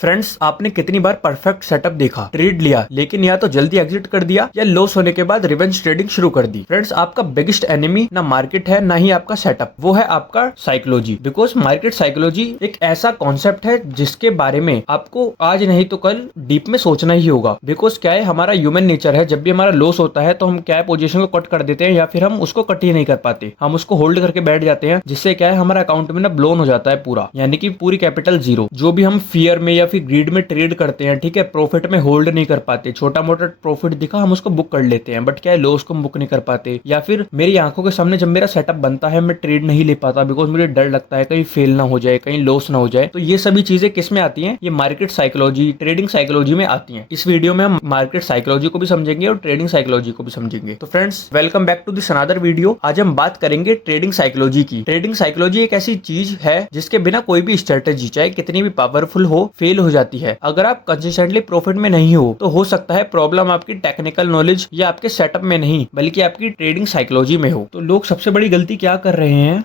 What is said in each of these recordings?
Friends, आपने कितनी बार perfect setup देखा, ट्रेड लिया, लेकिन या तो जल्दी एग्जिट कर दिया या लॉस होने के बाद रिवेंज ट्रेडिंग शुरू कर दी। फ्रेंड्स, आपका बिगेस्ट एनिमी ना मार्केट है ना ही आपका सेटअप, वो है आपका साइकोलॉजी। बिकॉज मार्केट साइकोलॉजी एक ऐसा कॉन्सेप्ट है जिसके बारे में आपको आज नहीं तो कल डीप में सोचना ही होगा। बिकॉज क्या है, हमारा ह्यूमन नेचर है, जब भी हमारा लॉस होता है तो हम क्या है, पोजीशन को कट कर देते हैं या फिर हम उसको कट ही नहीं कर पाते, हम उसको होल्ड करके बैठ जाते हैं, जिससे क्या है, हमारा अकाउंट में ना ब्लोन हो जाता है पूरा, यानी कि पूरी कैपिटल जीरो। जो भी हम फियर में या फिर ग्रीड में ट्रेड करते हैं, ठीक है, प्रॉफिट में होल्ड नहीं कर पाते, छोटा मोटा प्रॉफिट दिखा हम उसको बुक कर लेते हैं, बट क्या है, लॉस को हम बुक नहीं कर पाते। या फिर मेरी आंखों के सामने जब मेरा सेटअप बनता है, मैं ट्रेड नहीं ले पाता बिकॉज मुझे डर लगता है कहीं फेल ना हो जाए, कहीं लॉस ना हो जाए। तो ये सभी चीजें किस में आती हैं? ये मार्केट साइकोलॉजी, ट्रेडिंग साइकोलॉजी में आती हैं। इस वीडियो में हम मार्केट साइकोलॉजी को भी समझेंगे और ट्रेडिंग साइकोलॉजी को भी समझेंगे। तो friends, welcome back to this another video. आज हम बात करेंगे ट्रेडिंग साइकोलॉजी की। ट्रेडिंग साइकोलॉजी एक ऐसी चीज है जिसके बिना कोई भी स्ट्रेटेजी चाहे कितनी भी पावरफुल हो, फेल हो जाती है। अगर आप कंसिस्टेंटली प्रॉफिट में नहीं हो सकता है प्रॉब्लम आपकी टेक्निकल नॉलेज या आपके सेटअप में नहीं, बल्कि आपकी ट्रेडिंग साइकोलॉजी में हो। तो लोग सबसे बड़ी गलती क्या कर रहे हैं,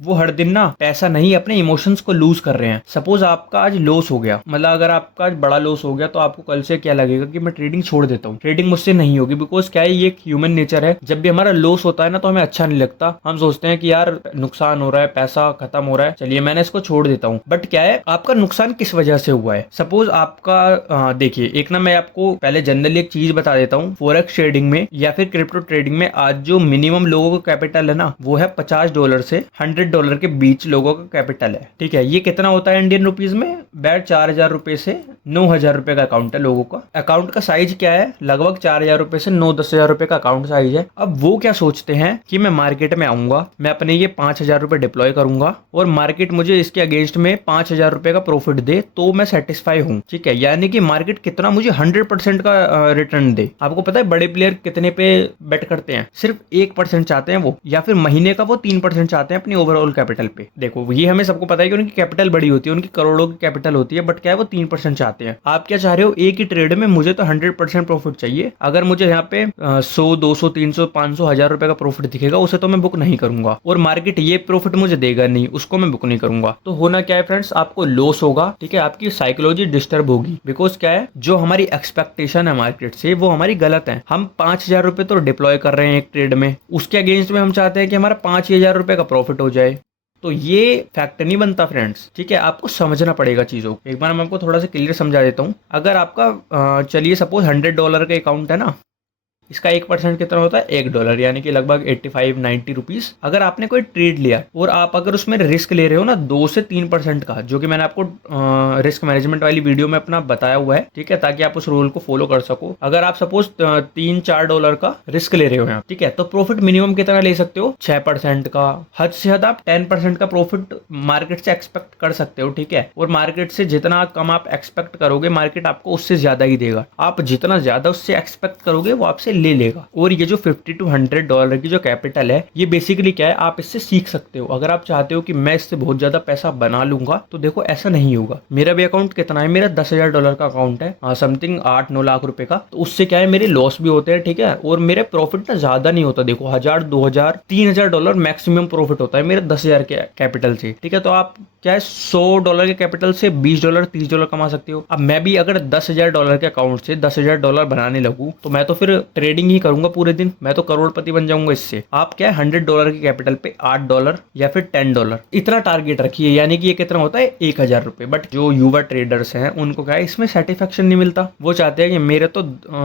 वो हर दिन ना पैसा नहीं, अपने इमोशंस को लूज कर रहे हैं। सपोज आपका आज लॉस हो गया, मतलब अगर आपका आज बड़ा लॉस हो गया तो आपको कल से क्या लगेगा कि मैं ट्रेडिंग छोड़ देता हूँ, ट्रेडिंग मुझसे नहीं होगी। बिकॉज क्या है, ये एक ह्यूमन नेचर है। जब भी हमारा लॉस होता है ना तो हमें अच्छा नहीं लगता, हम सोचते हैं कि यार नुकसान हो रहा है, पैसा खत्म हो रहा है, चलिए मैंने इसको छोड़ देता हूँ। बट क्या है, आपका नुकसान किस वजह से हुआ है? सपोज आपका देखिए, एक ना मैं आपको पहले जनरली एक चीज बता देता हूँ। फॉरेक्स ट्रेडिंग में या फिर क्रिप्टो ट्रेडिंग में आज जो मिनिमम लोगों का कैपिटल है ना, वो है $50 से $100 के बीच लोगों का कैपिटल है। ठीक है, ये कितना होता है इंडियन रुपीज में? बैठ 4,000 रुपए से 9,000 रुपए का अकाउंट है लोगों का। अकाउंट का साइज क्या है? लगभग 4,000 रुपए से 9-10,000 रुपए का अकाउंट साइज है। अब वो क्या सोचते हैं कि मैं मार्केट में आऊंगा, मैं अपने ये 5,000 रुपए डिप्लॉय करूंगा और मार्केट मुझे इसके अगेंस्ट में 5,000 रुपए का प्रॉफिट दे तो मैं सेटिस्फाई हूँ। ठीक है, यानी कि मार्केट कितना मुझे 100% का रिटर्न दे। आपको पता है बड़े प्लेयर कितने पे बेट करते हैं? सिर्फ 1% चाहते हैं वो, या फिर महीने का वो 3% चाहते हैं अपनी ओवरऑल कैपिटल पे। देखो, ये हमें सबको पता है कि उनकी कैपिटल बड़ी होती है, उनकी करोड़ों की कैपिटल होती है, बट क्या है, वो 3% चाहते हैं। आप क्या चाह रहे हो? एक ही ट्रेड में मुझे तो 100% प्रॉफिट चाहिए। अगर मुझे यहाँ पे 100, 200, 300, 500, 1,000 रुपए का प्रॉफिट दिखेगा, उसे तो मैं बुक नहीं करूंगा, और मार्केट ये प्रॉफिट मुझे देगा नहीं, उसको मैं बुक नहीं करूंगा। तो होना क्या है फ्रेंड्स, आपको लॉस होगा। ठीक है, आपकी साइकोलॉजी डिस्टर्ब होगी। बिकॉज क्या है, जो हमारी एक्सपेक्टेशन है मार्केट से, वो हमारी गलत है। हम 5,000 रुपए तो डिप्लॉय कर रहे हैं एक ट्रेड में, उसके अगेंस्ट में हम चाहते हैं कि हमारा 5,000 रुपए का प्रॉफिट हो जाए। तो ये फैक्ट नहीं बनता फ्रेंड्स। ठीक है, आपको समझना पड़ेगा चीजों को। एक बार मैं आपको थोड़ा सा क्लियर समझा देता हूँ। अगर आपका चलिए सपोज $100 का अकाउंट है ना, इसका 1% कितना होता है? $1, यानी कि लगभग 85-90 रुपीज। अगर आपने कोई ट्रेड लिया और आप अगर उसमें रिस्क ले रहे हो ना 2 से 3% का, जो कि मैंने आपको रिस्क मैनेजमेंट वाली वीडियो में अपना बताया हुआ है, ठीक है, ताकि आप उस रूल को फॉलो कर सको। अगर आप सपोज $3-4 का रिस्क ले रहे हो यहाँ, ठीक है, तो प्रॉफिट मिनिमम कितना ले सकते हो? 6% का। हद से हद आप 10% का प्रॉफिट मार्केट से एक्सपेक्ट कर सकते हो। ठीक है, और मार्केट से जितना कम आप एक्सपेक्ट करोगे, मार्केट आपको उससे ज्यादा ही देगा। आप जितना ज्यादा उससे एक्सपेक्ट करोगे, वो आपसे ले लेगा। और ये जो $50 to $100 की जो कैपिटल है, ये बेसिकली क्या है, आप इससे सीख सकते हो। अगर आप चाहते हो कि मैं इससे बहुत ज्यादा पैसा बना लूंगा, तो देखो ऐसा नहीं होगा। मेरा भी अकाउंट कितना है? मेरा $10,000 का अकाउंट है, समथिंग 8-9 लाख रुपए का। तो उससे क्या है, मेरे लॉस भी होते हैं, ठीक है, और मेरे प्रॉफिट ना ज्यादा नहीं होता। देखो, 1,000, 2,000, $3,000 मैक्सिमम प्रॉफिट होता है मेरे 10,000 के कैपिटल से। ठीक है, तो आप क्या है, $100 के कैपिटल से $20, $30 कमा सकते हो। अब मैं भी अगर $10,000 के अकाउंट से $10,000 बनाने लगूं, तो मैं तो फिर ट्रेडिंग ही करूंगा पूरे दिन, मैं तो करोड़पति बन जाऊंगा इससे। आप क्या है, $100 के कैपिटल पे $8 या फिर $10 इतना टारगेट रखिए, यानी कि ये कितना होता है? 1,000 रुपए। बट जो युवा ट्रेडर्स हैं, उनको क्या है, इसमें सेटिस्फेक्शन नहीं मिलता। वो चाहते हैं कि मेरे तो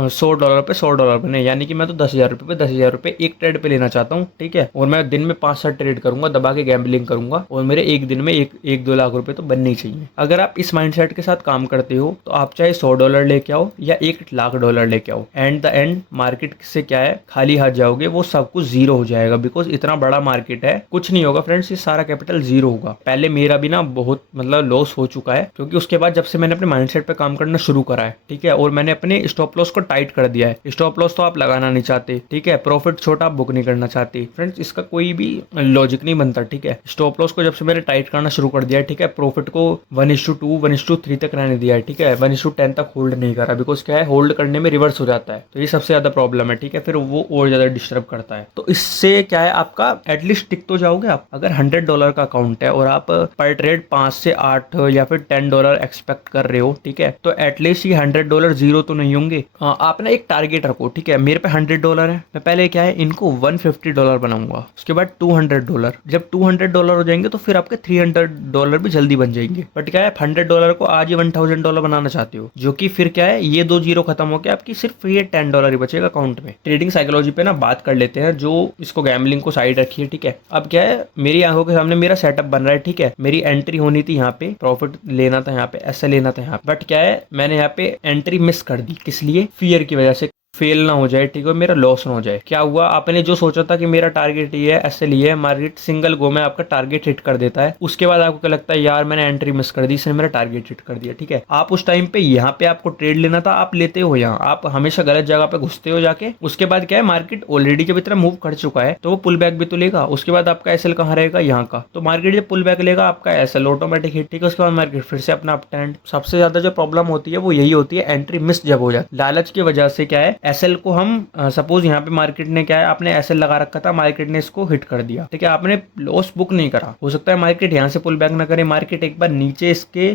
$100 पे $100 बने, यानी कि मैं तो 10,000 रुपए पे 10,000 रुपए एक ट्रेड पे लेना चाहता हूँ। ठीक है, और मैं दिन में 5-7 ट्रेड करूंगा, दबा के गैम्बलिंग करूंगा, और मेरे एक दिन में 1-2 लाख रुपए तो बनने ही चाहिए। अगर आप इस माइंडसेट के साथ काम करते हो, तो आप चाहे $100 लेके आओ या $1,00,000 लेके आओ, एंड द एंड मार्केट से क्या है, खाली हाथ जाओगे, वो सब कुछ जीरो हो जाएगा। बिकॉज इतना बड़ा मार्केट है, कुछ नहीं होगा फ्रेंड्स, ये सारा कैपिटल जीरो होगा। पहले मेरा भी ना बहुत मतलब लॉस हो चुका है, क्योंकि उसके बाद जब से मैंने अपने माइंडसेट पे काम करना शुरू करा है, ठीक है, और मैंने अपने स्टॉप लॉस को टाइट कर दिया है। स्टॉप लॉस तो आप लगाना नहीं चाहते, ठीक है, प्रॉफिट छोटा आप बुक नहीं करना चाहते फ्रेंड्स, इसका कोई भी लॉजिक नहीं बनता। ठीक है, स्टॉप लॉस को जब से मैंने टाइट करना शुरू कर दिया है, ठीक है, प्रॉफिट को 1:2, 1:3 तक रहने दिया है, ठीक है, 1:10 तक होल्ड नहीं करा। बिकॉज क्या है, होल्ड करने में रिवर्स हो जाता है, तो ये सबसे ज्यादा प्रॉब्लम है, ठीक है, फिर वो और ज्यादा डिस्टर्ब करता है। तो इससे क्या है, आपका एटलीस्ट टिक तो जाओगे आप। अगर $100 का अकाउंट है और आप पर ट्रेड 5 से 8 या फिर $10 एक्सपेक्ट कर रहे हो, ठीक है, तो एटलीस्ट ये $100 जीरो तो नहीं होंगे। आप ना एक टारगेट रखो, ठीक है, मेरे पे $100 है, मैं पहले क्या है इनको $150 बनाऊंगा, उसके बाद $200। जब $200 हो जाएंगे तो फिर आपके $300 भी जल्दी बन जाएंगे। बट क्या है, $100 को आज ही $1000 बनाना चाहते हो, जो कि फिर क्या है, ये 2 जीरो खत्म हो के आपकी सिर्फ ये $10 ही बचेगा अकाउंट में। ट्रेडिंग साइकोलॉजी पे ना बात कर लेते हैं, जो इसको गैम्बलिंग को साइड रखिए, ठीक है। अब क्या है, मेरी आंखों के सामने मेरा सेटअप बन रहा है, ठीक है, मेरी एंट्री होनी थी यहाँ पे, प्रॉफिट लेना था यहाँ पे, ऐसे लेना था यहाँ पे, बट क्या है, मैंने यहाँ पे एंट्री मिस कर दी। किस लिए? फियर की वजह से, फेल ना हो जाए, ठीक है, मेरा लॉस ना हो जाए। क्या हुआ, आपने जो सोचा था कि मेरा टारगेट ये है, ऐसे लिए मार्केट सिंगल गो में आपका टारगेट हिट कर देता है, उसके बाद आपको क्या लगता है, यार मैंने एंट्री मिस कर दी, इसने मेरा टारगेट हिट कर दिया, ठीक है। आप उस टाइम पे यहाँ पे आपको ट्रेड लेना था, आप लेते हो यहाँ, आप हमेशा गलत जगह पे घुसते हो जाके। उसके बाद क्या है, मार्केट ऑलरेडी जब इतना मूव कर चुका है तो वो पुल बैक भी तो लेगा, उसके बाद आपका एसएल कहाँ रहेगा, यहाँ का। तो मार्केट जब पुल बैक लेगा, आपका एसएल ऑटोमेटिक हिट, ठीक है, उसके बाद मार्केट फिर से अपना अप ट्रेंड। सबसे ज्यादा जो प्रॉब्लम होती है वो यही होती है, एंट्री मिस जब हो जाती है। लालच की वजह से क्या है, एसएल को हम सपोज यहाँ पे मार्केट ने क्या है, आपने एसएल लगा रखा था, मार्केट ने इसको हिट कर दिया, ठीक है, आपने लॉस बुक नहीं करा। हो सकता है मार्केट यहाँ से पुल बैक ना करे, मार्केट एक बार नीचे इसके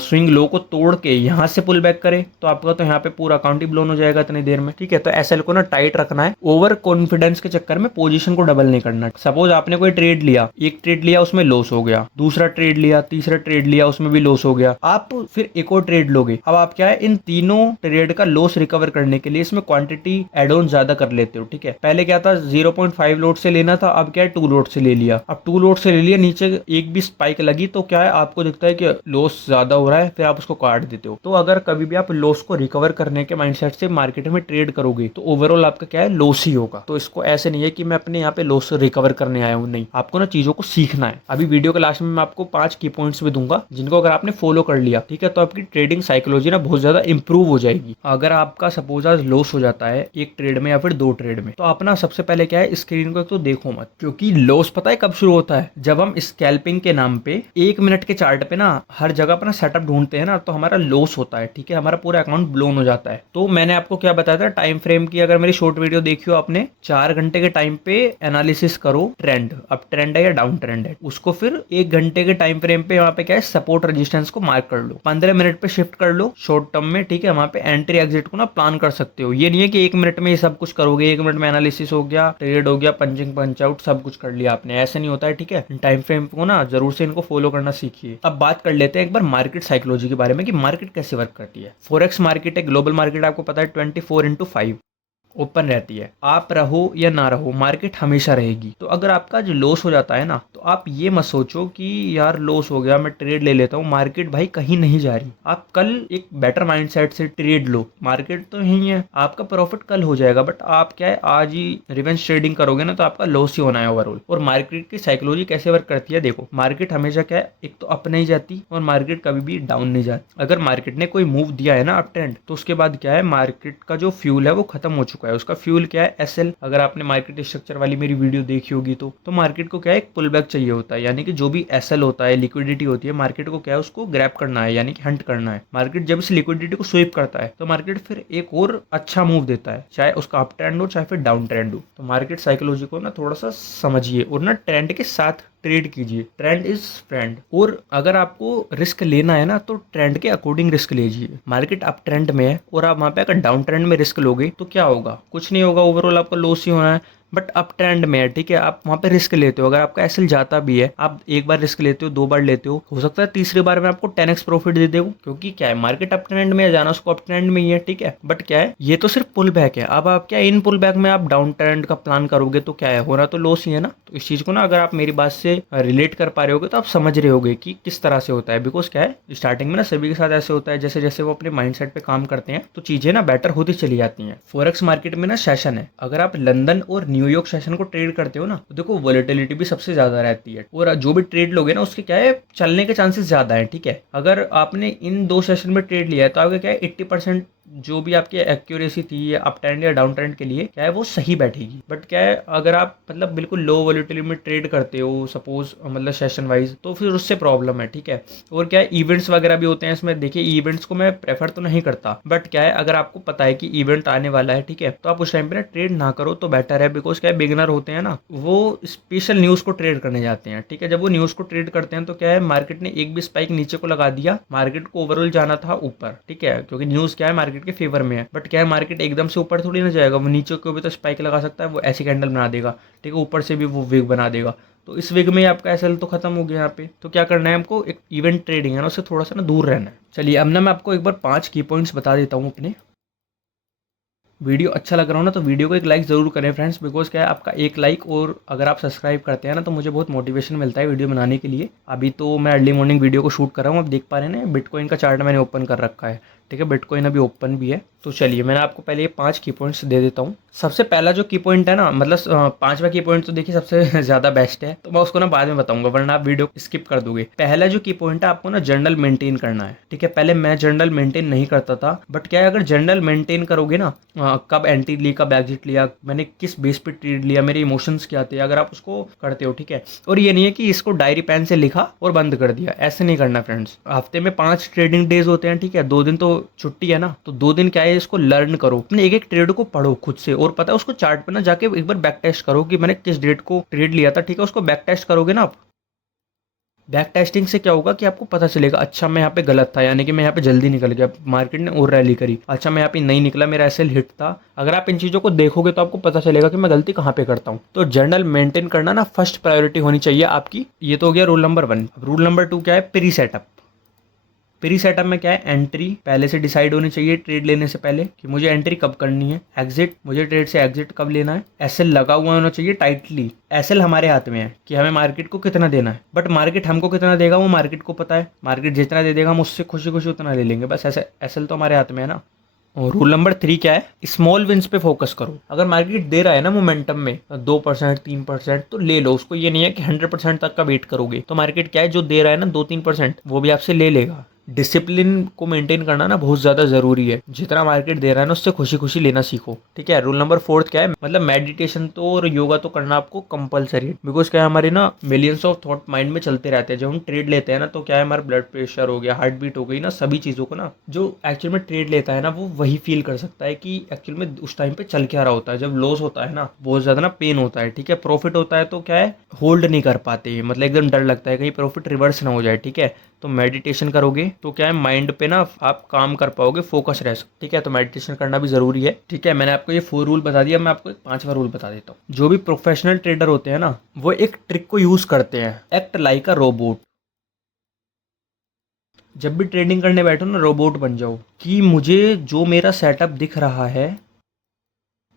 स्विंग लो को तोड़ के यहाँ से पुल बैक करे, तो आपका तो यहाँ पे पूरा अकाउंट ही ब्लोन हो जाएगा इतनी देर में, ठीक है। तो एसएल को ना टाइट रखना है, ओवर कॉन्फिडेंस के चक्कर में पोजीशन को डबल नहीं करना। सपोज आपने कोई ट्रेड लिया, एक ट्रेड लिया उसमें लॉस हो गया, दूसरा ट्रेड लिया, तीसरा ट्रेड लिया उसमें भी लॉस हो गया, आप फिर एक और ट्रेड लोगे। अब आप क्या है, इन तीनों ट्रेड का लॉस रिकवर करने के लिए इसमें क्वांटिटी एड ऑन ज्यादा कर लेते हो, ठीक है। पहले क्या था, 0.5 लोट से लेना था, अब क्या है 2 लोट से ले लिया। अब 2 लोट से ले लिया, नीचे एक भी स्पाइक लगी तो क्या है, आपको दिखता है कि लॉस ज्यादा हो रहा है, फिर आप उसको काट देते हो। तो अगर कभी भी आप लॉस को रिकवर करने के माइंडसेट से मार्केट में ट्रेड करोगे तो ओवरऑल आपका क्या है, लॉस ही होगा। तो इसको ऐसे नहीं है कि मैं अपने यहाँ पे लॉस रिकवर करने आया हूँ, नहीं, आपको ना चीजों को सीखना है। अभी वीडियो के लास्ट में मैं आपको 5 की पॉइंट्स भी दूंगा, जिनको अगर आपने फॉलो कर लिया, ठीक है, तो आपकी ट्रेडिंग साइकोलॉजी ना बहुत ज्यादा इंप्रूव हो जाएगी। अगर आपका सपोज आज लॉस हो जाता है एक ट्रेड में या फिर 2 ट्रेड में, तो आप ना सबसे पहले क्या है, स्क्रीन को एक तो देखो मत, क्योंकि लॉस पता है कब शुरू होता है, जब हम स्कैल्पिंग के नाम पे 1 मिनट के चार्ट पे ना हर जगह पर ना सेटअप ढूंढते हैं ना, तो हमारा लॉस होता है, ठीक है, हमारा पूरा अकाउंट ब्लोन हो जाता है। तो मैंने आपको क्या बताया था, टाइम फ्रेम की, अगर मेरी शॉर्ट वीडियो देखी हो आपने, 4 घंटे के टाइम पे एनालिसिस करो ट्रेंड, अब ट्रेंड है या डाउन ट्रेंड है, उसको फिर 1 घंटे के टाइम फ्रेम पे वहां पे क्या है, सपोर्ट रेजिस्टेंस को मार्क कर लो, 15 मिनट पे शिफ्ट कर लो शॉर्ट टर्म में, ठीक है, वहां पे एंट्री एग्जिट को ना प्लान कर सकते हो। ये नहीं है कि 1 मिनट में ये सब कुछ करोगे, 1 मिनट में एनालिसिस हो गया, ट्रेड हो गया, पंचिंग पंच आउट सब कुछ कर लिया आपने, ऐसे नहीं होता है, ठीक है। टाइम फ्रेम को ना जरूर से इनको फॉलो करना सीखिए। अब बात कर लेते हैं एक बार मार्केट साइकोलॉजी के बारे में कि मार्केट कैसे वर्क करती है। फॉरेक्स मार्केट है, ग्लोबल मार्केट आपको पता है 24/5 ओपन रहती है, आप रहो या ना रहो मार्केट हमेशा रहेगी। तो अगर आपका जो लॉस हो जाता है ना, तो आप ये मत सोचो कि यार लॉस हो गया मैं ट्रेड ले लेता हूँ, मार्केट भाई कहीं नहीं जा रही। आप कल एक बेटर माइंडसेट से ट्रेड लो, मार्केट तो यही है, आपका प्रॉफिट कल हो जाएगा, बट आप क्या है आज ही रिवेंज ट्रेडिंग करोगे ना, तो आपका लॉस ही होना है ओवरऑल। और मार्केट की साइकोलॉजी कैसे वर्क करती है, देखो, मार्केट हमेशा क्या है, एक तो अप नहीं जाती और मार्केट कभी भी डाउन नहीं जाती। अगर मार्केट ने कोई मूव दिया है ना अप ट्रेंड, तो उसके बाद क्या है, मार्केट का जो फ्यूल है वो खत्म हो चुका है, उसका फ्यूल क्या है, एसएल। अगर आपने मार्केट स्ट्रक्चर वाली मेरी वीडियो देखी होगी तो मार्केट को क्या है, एक पुल बैक चाहिए होता है, यानी कि जो भी एसएल होता है, लिक्विडिटी होती है, मार्केट को क्या है, उसको ग्रैब करना है, यानी कि हंट करना है। मार्केट जब इस लिक्विडिटी को स्वीप करता है तो मार्केट फिर एक और अच्छा मूव देता है, चाहे उसका अप ट्रेंड हो चाहे फिर डाउन ट्रेंड हो। तो मार्केट साइकोलॉजी को ना थोड़ा सा समझिए और ना ट्रेंड के साथ ट्रेड कीजिए, ट्रेंड इज फ्रेंड। और अगर आपको रिस्क लेना है ना, तो ट्रेंड के अकॉर्डिंग रिस्क लीजिए। मार्केट अप ट्रेंड में है और आप वहां पे अगर डाउन ट्रेंड में रिस्क लोगे तो क्या होगा, कुछ नहीं होगा, ओवरऑल आपका लॉस ही होना है। बट अप ट्रेंड में है, ठीक है, आप वहां पे रिस्क लेते हो, अगर आपका एसएल जाता भी है, आप एक बार रिस्क लेते हो, 2 बार लेते हो सकता है तीसरी बार में आपको 10x प्रॉफिट दे दे, क्योंकि क्या है, मार्केट अप ट्रेंड में है, जाना उसको अप ट्रेंड में ही है, ठीक है। बट क्या है, ये तो सिर्फ पुल बैक है। अब आप क्या इन पुल बैक में आप डाउन ट्रेंड का प्लान करोगे तो क्या है, होना तो लॉस ही है ना। तो इस चीज को ना अगर आप मेरी बात से रिलेट कर पा रहे होगे तो आप समझ रहे होगे कि किस तरह से होता है। बिकॉज क्या है, स्टार्टिंग में ना सभी के साथ ऐसे होता है, जैसे जैसे वो अपने माइंडसेट पे काम करते हैं तो चीजें ना बेटर होती चली जाती हैं। फॉरेक्स मार्केट में ना सेशन है, अगर आप लंदन और न्यूयॉर्क सेशन को ट्रेड करते हो ना, तो देखो वोलेटिलिटी भी सबसे ज्यादा रहती है और जो भी ट्रेड लोगे ना उसके क्या है, चलने के चांसेस ज्यादा है, ठीक है। अगर आपने इन 2 सेशन में ट्रेड लिया है तो आपका क्या है, 80% जो भी आपकी एक्यूरेसी थी या अप ट्रेंड या डाउन ट्रेंड के लिए क्या है वो सही बैठेगी। बट क्या है अगर आप मतलब बिल्कुल लो वॉलेटिलिटी में ट्रेड करते हो सपोज मतलब सेशन वाइज, तो फिर उससे प्रॉब्लम है, ठीक है। और क्या है इवेंट्स वगैरह भी होते हैं इसमें। देखिए इवेंट्स को मैं प्रेफर तो नहीं करता, बट क्या है अगर आपको पता है कि इवेंट आने वाला है, ठीक है, तो आप उस टाइम पे ना ट्रेड ना करो तो बेटर है। बिकॉज क्या है बिगिनर होते हैं ना, वो स्पेशल न्यूज़ को ट्रेड करने जाते हैं, ठीक है। जब वो न्यूज़ को ट्रेड करते हैं तो क्या है मार्केट ने एक भी स्पाइक नीचे को लगा दिया, मार्केट को ओवरऑल जाना था ऊपर, ठीक है, क्योंकि न्यूज़ क्या है मार्केट के फेवर में है। बट क्या है मार्केट एकदम से ऊपर थोड़ी ना जाएगा, वो नीचे को भी तो स्पाइक लगा सकता है, वो ऐसी कैंडल बना देगा, ठीक है, ऊपर से भी वो विग बना देगा। तो इस विग में आपका एसएल तो खत्म हो गया यहाँ पे। तो क्या करना है हमको, एक इवेंट ट्रेडिंग है ना उससे थोड़ा सा ना दूर रहना है। चलिए अब ना मैं आपको एक बार 5 की पॉइंट्स बता देता हूँ अपने। वीडियो अच्छा लग रहा हो ना तो वीडियो को एक लाइक ज़रूर करें फ्रेंड्स। बिकॉज क्या है आपका एक लाइक और अगर आप सब्सक्राइब करते हैं ना तो मुझे बहुत मोटिवेशन मिलता है वीडियो बनाने के लिए। अभी तो मैं अर्ली मॉर्निंग वीडियो को शूट कर रहा हूँ, आप देख पा रहे हैं ना बिटकॉइन का चार्ट मैंने ओपन कर रखा है, ठीक है, बिटकॉइन अभी ओपन भी है। तो चलिए मैंने आपको पहले ये 5 की पॉइंट्स दे देता हूँ। सबसे पहला जो की पॉइंट है ना, मतलब 5वां की पॉइंट तो देखिए सबसे ज़्यादा बेस्ट है, तो मैं उसको ना बाद में बताऊंगा वरना आप वीडियो स्किप कर दोगे। पहला जो की पॉइंट है आपको ना जर्नल मेंटेन करना है, ठीक है। पहले मैं जर्नल मेंटेन नहीं करता था, बट क्या है अगर जर्नल मेंटेन करोगे ना, कब एंट्री ली कब एग्जिट लिया, मैंने किस बेस पे ट्रेड लिया, मेरे इमोशंस क्या थे, अगर आप उसको करते हो, ठीक है। और ये नहीं है कि इसको डायरी पेन से लिखा और बंद कर दिया, ऐसे नहीं करना फ्रेंड्स। हफ्ते में 5 ट्रेडिंग डेज होते हैं, ठीक है, 2 दिन तो छुट्टी है ना, तो 2 दिन क्या है इसको लर्न करो, अपने एक एक ट्रेड को पढ़ो खुद से, और पता है उसको चार्ट पे ना जाके एक बार बैक टेस्ट करो कि मैंने किस डेट को ट्रेड लिया था, ठीक है। उसको बैक टेस्ट करोगे ना आप, बैक टेस्टिंग से क्या होगा कि आपको पता चलेगा अच्छा मैं यहाँ पे गलत था, यानी कि मैं यहाँ पे जल्दी निकल गया, मार्केट ने और रैली करी, अच्छा मैं यहाँ पे नहीं निकला, मेरा एसएल हिट था। अगर आप इन चीज़ों को देखोगे तो आपको पता चलेगा कि मैं गलती कहाँ पे करता हूँ। तो जर्नल मेंटेन करना ना फर्स्ट प्रायोरिटी होनी चाहिए आपकी। ये तो हो गया रूल नंबर 1। रूल नंबर 2 क्या है, प्री सेटअप। प्री सेटअप में क्या है, एंट्री पहले से डिसाइड होनी चाहिए ट्रेड लेने से पहले कि मुझे एंट्री कब करनी है, एग्जिट मुझे ट्रेड से एग्जिट कब लेना है, एसएल लगा हुआ होना चाहिए टाइटली। एसएल हमारे हाथ में है कि हमें मार्केट को कितना देना है, बट मार्केट हमको कितना देगा वो मार्केट को पता है। मार्केट जितना दे देगा हम उससे खुशी खुशी उतना ले लेंगे, बस ऐसे एसएल तो हमारे हाथ में है ना। और रूल नंबर 3 क्या है, स्मॉल विंस पे फोकस करो। अगर मार्केट दे रहा है ना मोमेंटम में 2% 3%, तो ले लो उसको। ये नहीं है कि 100% तक का वेट करोगे, तो मार्केट क्या है जो दे रहा है ना 2-3% वो भी आपसे ले लेगा। डिसिप्लिन को मेंटेन करना ना बहुत ज़्यादा ज़रूरी है। जितना मार्केट दे रहा है ना उससे खुशी खुशी लेना सीखो, ठीक है। रूल नंबर 4 क्या है, मतलब मेडिटेशन तो और योगा तो करना आपको कंपलसरी है। बिकॉज क्या है हमारे ना मिलियंस ऑफ थॉट माइंड में चलते रहते हैं। जब हम ट्रेड लेते हैं ना तो क्या है हमारा ब्लड प्रेशर हो गया, हार्ट बीट हो गई ना, सभी चीज़ों को ना जो एक्चुअल में ट्रेड लेता है ना वो वही फील कर सकता है कि एक्चुअल में उस टाइम पे चल क्या रहा होता है। जब लॉस होता है ना बहुत ज़्यादा ना पेन होता है, ठीक है। प्रॉफिट होता है तो क्या है होल्ड नहीं कर पाते, मतलब एकदम डर लगता है कहीं प्रॉफिट रिवर्स ना हो जाए, ठीक है। तो मेडिटेशन करोगे तो क्या है माइंड पे ना आप काम कर पाओगे, फोकस रह सकते, ठीक है। तो मेडिटेशन करना भी जरूरी है, ठीक है। मैंने आपको ये 4 रूल बता दिया, मैं आपको एक 5वां रूल बता देता हूँ। जो भी प्रोफेशनल ट्रेडर होते हैं ना वो एक ट्रिक को यूज करते हैं, एक्ट लाइक अ रोबोट। जब भी ट्रेडिंग करने बैठो ना रोबोट बन जाओ कि मुझे जो मेरा सेटअप दिख रहा है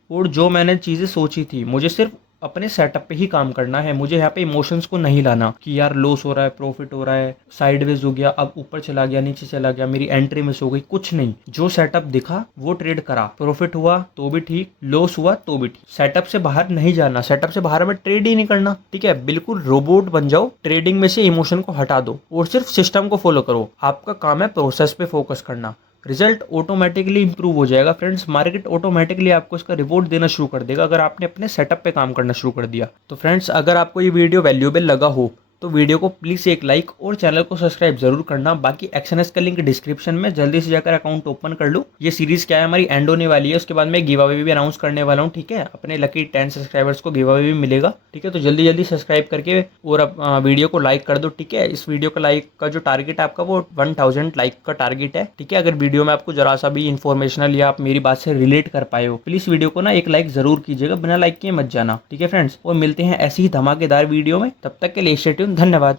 और जो मैंने चीज़ें सोची थी मुझे सिर्फ अपने सेटअप पे ही काम करना है। मुझे यहाँ पे इमोशंस को नहीं लाना कि यार लॉस हो रहा है, प्रॉफिट हो रहा है, साइडवेज हो गया, अब ऊपर चला गया, नीचे चला गया, मेरी एंट्री मिस हो गई, कुछ नहीं। जो सेटअप दिखा वो ट्रेड करा, प्रॉफिट हुआ तो भी ठीक, लॉस हुआ तो भी ठीक। सेटअप से बाहर नहीं जाना, सेटअप से बाहर हमें ट्रेड ही नहीं करना, ठीक है। बिल्कुल रोबोट बन जाओ, ट्रेडिंग में से इमोशन को हटा दो और सिर्फ सिस्टम को फॉलो करो। आपका काम है प्रोसेस पे फोकस करना, रिजल्ट ऑटोमेटिकली इंप्रूव हो जाएगा फ्रेंड्स। मार्केट ऑटोमेटिकली आपको इसका रिवॉर्ड देना शुरू कर देगा अगर आपने अपने सेटअप पे काम करना शुरू कर दिया। तो फ्रेंड्स अगर आपको ये वीडियो वैल्यूएबल लगा हो तो वीडियो को प्लीज़ एक लाइक और चैनल को सब्सक्राइब जरूर करना। बाकी एक्सएनएस का लिंक डिस्क्रिप्शन में, जल्दी से जाकर अकाउंट ओपन कर लो। ये सीरीज क्या है हमारी एंड होने वाली है, उसके बाद मैं गिव अवे भी अनाउंस करने वाला हूँ, ठीक है। अपने लकी 10 सब्सक्राइबर्स को गिव अवे भी मिलेगा, ठीक है। तो जल्दी जल्दी सब्सक्राइब करके और वीडियो को लाइक कर दो, ठीक है। इस वीडियो का लाइक का जो टारगेट है आपका वो 1000 लाइक का टारगेट है, ठीक है। अगर वीडियो में आपको जरा सा भी इन्फॉर्मेशनल या आप मेरी बात से रिलेट कर पाए हो प्लीज़ वीडियो को ना एक लाइक जरूर कीजिएगा, बिना लाइक किए मत जाना, ठीक है फ्रेंड्स। और मिलते हैं ऐसी ही धमाकेदार वीडियो में, तब तक के लिए स्टे ट्यून, धन्यवाद।